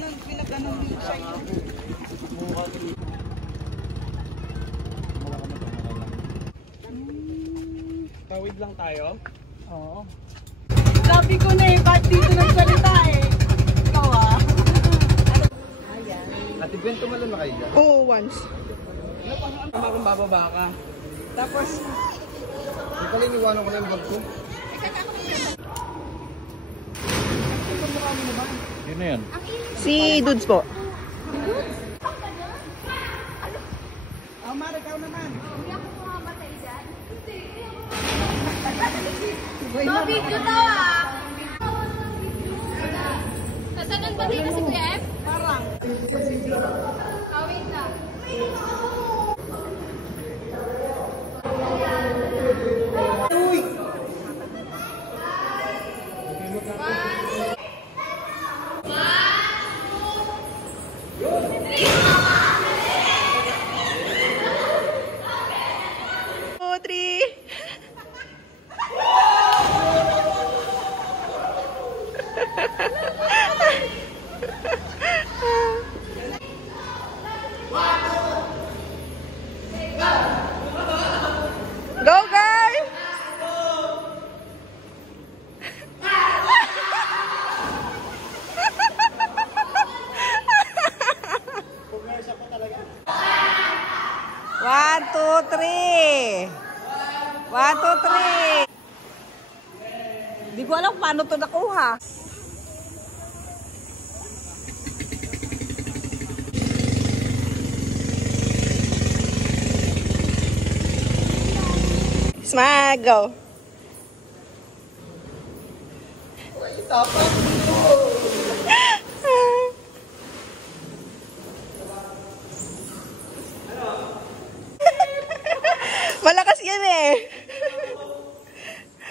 pinag-anon yung sa'yo. Tawid lang tayo? Oo. Sabi ko na eh, ba't dito nagsalita eh? Ikaw ah. Ayan. Ate Ben, tumalo na kayo dyan? Oo, once. Tama kung bababa ka. Tapos, Hindi pala iniwanan ko na yung bag ko. Sino yan? si Dudes po. Oh, Mara, ikaw naman. Hindi ako pumamatay dyan. Video daw ah. Kasanan ba dito si Kuya F? Parang. Wait lang. Go, girl! One, two, three. 1, 2, 3. Hindi ko alam paano to nakuha. Smile, go. Malakas yan eh.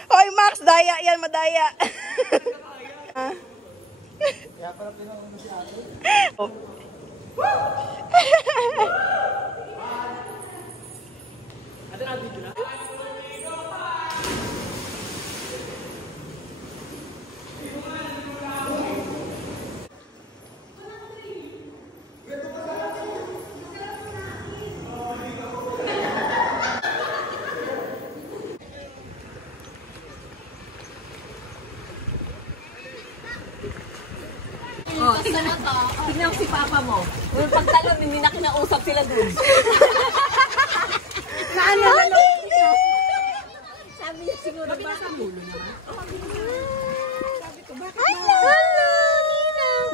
Hoy Max, daya yan, madaya. Kaya pala pinangunan si ate. Ate, nabidyo na? Oh, tignan mo si Papa mo. Yung pagtalon, hindi na kinausap sila dun. Naano na lang. Sabi niya siguro ba? Sabi ko, bakit hello!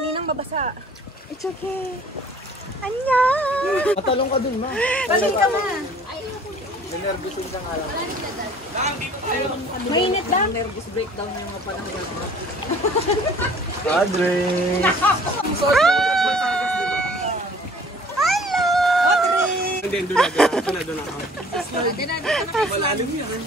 Ninang mabasa. It's okay. Annyeong! Matalong ka dun, ma. Balik ka ma. Nervous yung isang alam. Mainit ba? Nervous breakdown na yung mga panahon. Padre! Hindi, doon na ako. Malalim yan.